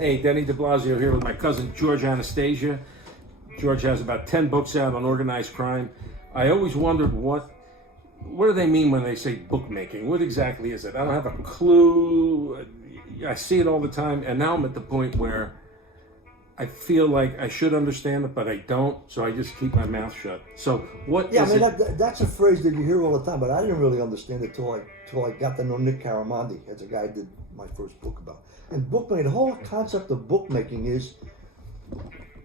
Hey, Denis DiBlasio here with my cousin George Anastasia. George has about 10 books out on organized crime. I always wondered what do they mean when they say bookmaking? What exactly is it? I don't have a clue. I see it all the time, and now I'm at the point where I feel like I should understand it, but I don't, so I just keep my mouth shut. So what is it? That's a phrase that you hear all the time, but I didn't really understand it till I got to know Nick Caramandi. That's a guy I did my first book about. And bookmaking, the whole concept of bookmaking is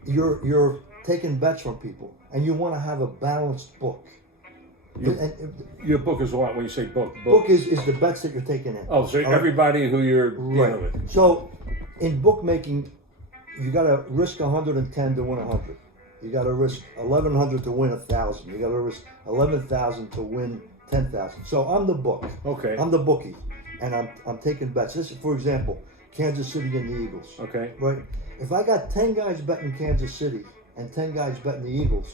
you're taking bets from people, and you want to have a balanced book. Your book is what? When you say book? Book is the bets that you're taking in. Oh, so everybody who you're dealing with. So in bookmaking, you got to risk 110 to win 100. You got to risk 1,100 to win 1,000. You got to risk 11,000 to win 10,000. So I'm the book. Okay. I'm the bookie, and I'm taking bets. This is, for example, Kansas City and the Eagles. Okay. Right. If I got 10 guys betting Kansas City and 10 guys betting the Eagles,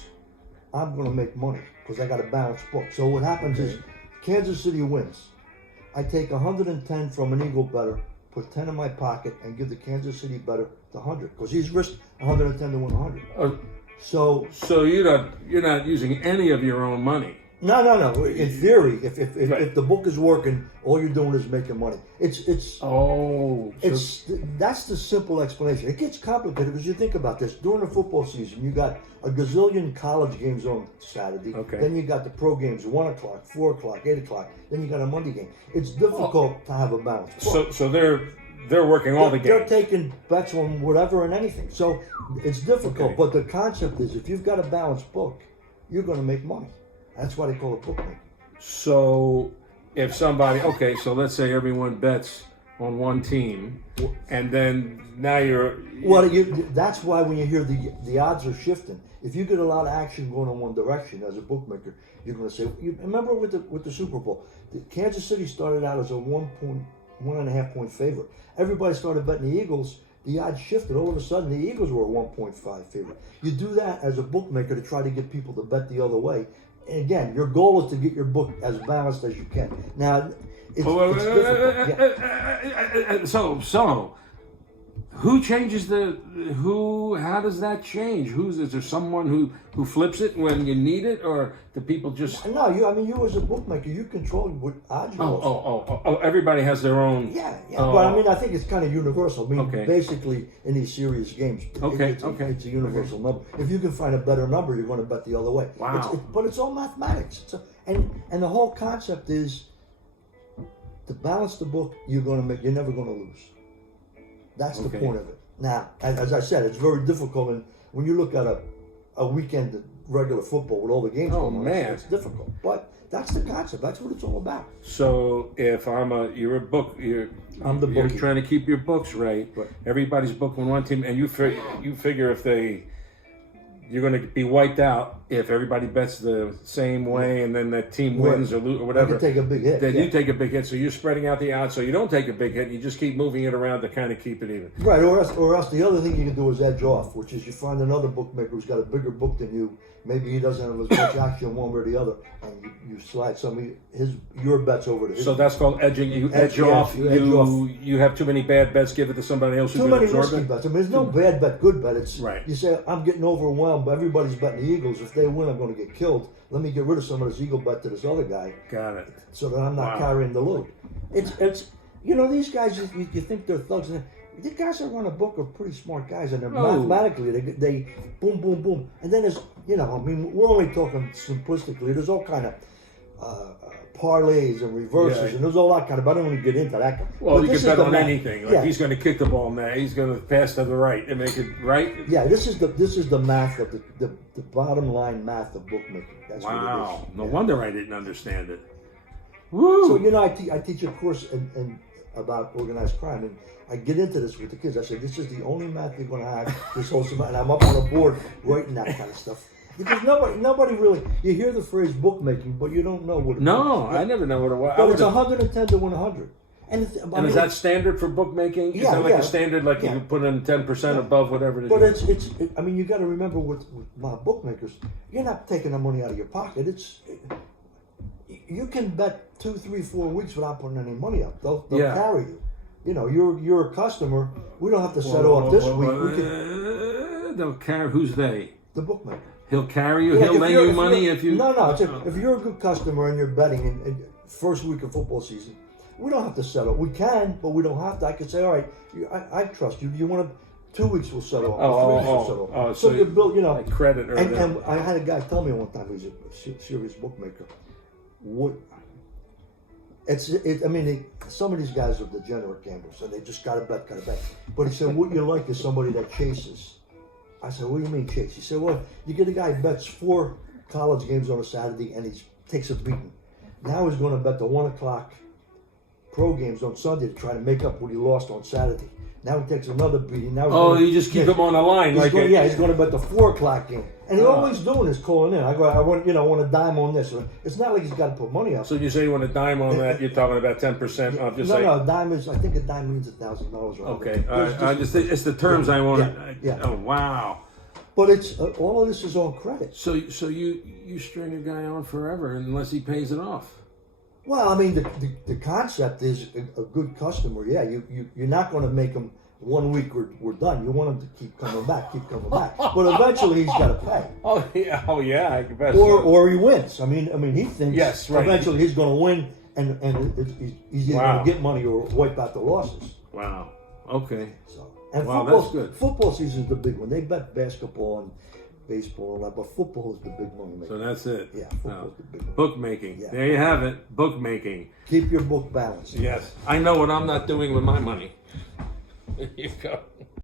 I'm going to make money because I got a balanced book. So what happens is Kansas City wins. I take 110 from an Eagle bettor, put 10 in my pocket, and give the Kansas City bettor the 100 because he's risked 110 to win 100. So you're not using any of your own money. No. In theory, if the book is working, all you're doing is making money. That's the simple explanation. It gets complicated because you think about this. During the football season, you got a gazillion college games on Saturday. Okay. Then you got the pro games, 1 o'clock, 4 o'clock, 8 o'clock. Then you got a Monday game. It's difficult to have a balance. So they're working all the games. They're taking bets on whatever and anything. So it's difficult. Okay. But the concept is if you've got a balanced book, you're going to make money. That's why they call it bookmaking. So if somebody, so let's say everyone bets on one team, and then now that's why when you hear the odds are shifting, if you get a lot of action going in one direction as a bookmaker, you're going to say, remember with the Super Bowl, Kansas City started out as a 1.5 point favorite. Everybody started betting the Eagles. The odds shifted. All of a sudden, the Eagles were a 1.5 favorite. You do that as a bookmaker to try to get people to bet the other way. And again, your goal is to get your book as balanced as you can. Now, it's difficult. Yeah. So, who changes how does that change? Is there someone who flips it when you need it, or do people just? No, you as a bookmaker, you control what odds you Oh, everybody has their own. Yeah. But I think it's kind of universal. Basically, in these serious games, it's a universal number. If you can find a better number, you're going to bet the other way. Wow. But it's all mathematics. And the whole concept is to balance the book. You're never going to lose. That's the point of it. Now, as I said, it's very difficult. And when you look at a weekend of regular football with all the games going on, it's difficult. But that's the concept. That's what it's all about. So if I'm you're a book, I'm the bookie. You're trying to keep your books right. Everybody's booking one team, and you figure if you're going to be wiped out if everybody bets the same way, and then that team wins or whatever. You take a big hit. Then you take a big hit, so you're spreading out the odds, so you don't take a big hit. You just keep moving it around to kind of keep it even. Right, or else the other thing you can do is edge off, which is you find another bookmaker who's got a bigger book than you. Maybe he doesn't have as much action one way or the other, and you slide your bets over to his. So that's called edging. You edge off. You have too many bad bets. Give it to somebody else. Too many risky bets. There's no bad bet, good bet. It's right. You say I'm getting overwhelmed, but everybody's betting the Eagles. If they win, I'm going to get killed. Let me get rid of some of this Eagle bet to this other guy. Got it. So that I'm not carrying the load. It's these guys. You think they're thugs. The guys that run a book are pretty smart guys, and they're mathematically they boom, boom, boom, and then there's we're only talking simplistically. There's all kind of parlays and reverses, and there's all that kind of. I don't want to get into that. Well, you can bet on anything. Like he's going to kick the ball now. He's going to pass to the right and make it right. Yeah, this is the math of the bottom line math of bookmaking. That's what it is. No wonder I didn't understand it. Woo! So I teach a course about organized crime, and I get into this with the kids. I say, this is the only math you're going to have this whole semester. And I'm up on a board writing that kind of stuff. Because nobody really, you hear the phrase bookmaking, but you don't know what it is. I never know what it was. But it's 110 to 100. And is that standard for bookmaking? Is that like a standard, like you can put in 10% above whatever it is? But you got to remember with my bookmakers, you're not taking the money out of your pocket. You can bet 2, 3, 4 weeks without putting any money up. They'll carry you. You know, you're a customer. We don't have to settle up this week. We can, They'll carry. Who's they? the bookmaker. He'll carry you. Yeah, He'll lend you money if you. No. If you're a good customer and you're betting in first week of football season, we don't have to settle. We can, but we don't have to. I could say, all right, I trust you. You want to? 2 weeks will settle. 3 weeks will settle. So you build, you know. Like credit or and I had a guy tell me one time, he's a serious bookmaker. What? I mean, some of these guys are degenerate gamblers, and they just gotta bet. But he said, what you like is somebody that chases. I said, what do you mean chase? He said, well, you get a guy who bets 4 college games on a Saturday, and he takes a beating. Now he's going to bet the 1 o'clock pro games on Sunday to try to make up what he lost on Saturday. Now he takes another beating. Now you just keep him on the line, he's going to bet the 4 o'clock game, and all he's doing is calling in. I want a dime on this. It's not like he's got to put money up. So you say you want a dime on that? You're talking about 10% off. No, a dime is. I think a dime means $1,000. Okay, it's the terms I want. Yeah. Oh wow. But it's all of this is on credit. So you string a guy on forever unless he pays it off. Well, I mean, the concept is a good customer. Yeah, you're not going to make him 1 week we're done. You want him to keep coming back. But eventually he's got to pay. Oh yeah, I guess. Or he wins. I mean he thinks yes, right. Eventually he's going to win, and he's either going to get money or wipe out the losses. Wow. Okay. So, and that's good. Football season's the big one. They bet basketball and baseball and all that, but football is the big money maker. So that's it. Yeah, football's the big one. Bookmaking. Yeah. There you have it. Bookmaking. Keep your book balanced. Yes. I know what I'm not doing with my money. There you go.